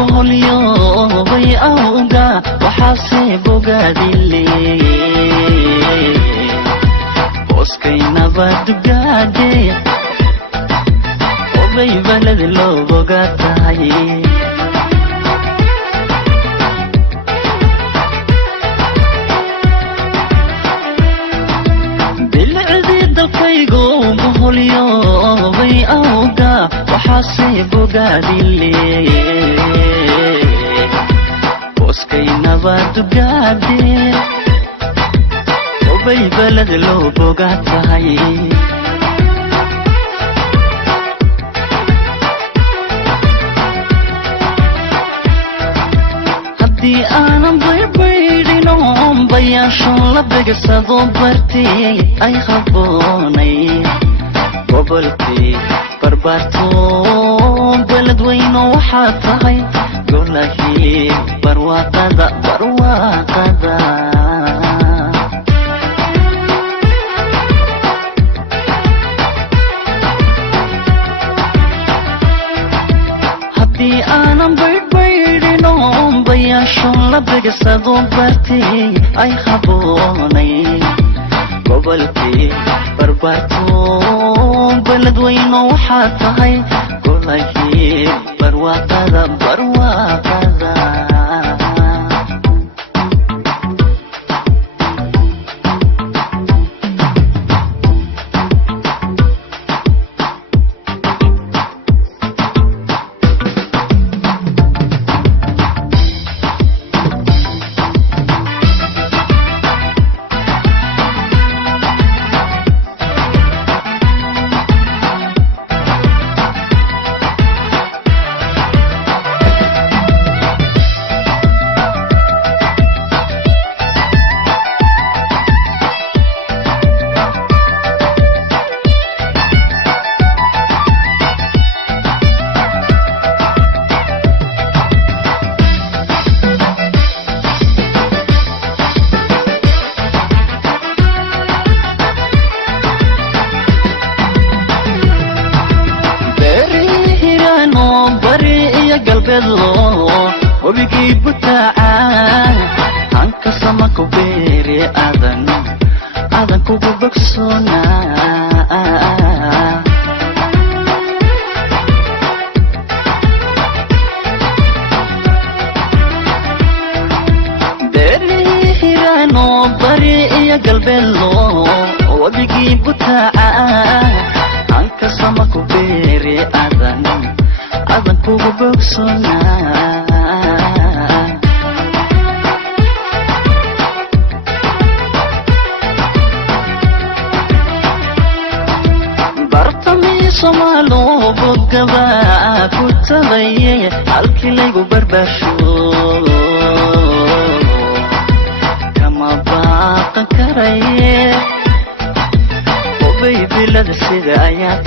boholyo way awga waxaase bogaadile booskayna dugaade way balad loo bogaatahay boholyo way awga waxaase bogaadile booskayna dugaade way balad loo bogaatahay haddii aanan baybaydhino bayaasho la begsado bartay ay qaboonay gobolkii barbaarto balad weyno waxaa tahay golahii barwaaqada haddii aanan baydbaydhino bayaasho la begsado bartay ay qaboonay gobolkii barbaarto balad weyno waxaa tahay golahii barwaaqada wabigii butaaca hanka sama ku beeri adan kugu bogsoonaa beeri hiraano bari iyo galbeedlo wabigii butaaca hanka sama ku beeri adan kugu bogsoonaa bartamii Soomaalo bogaba ku tabaye halkii laygu barbaasho kama baaqan karaye way bilad sida ayaa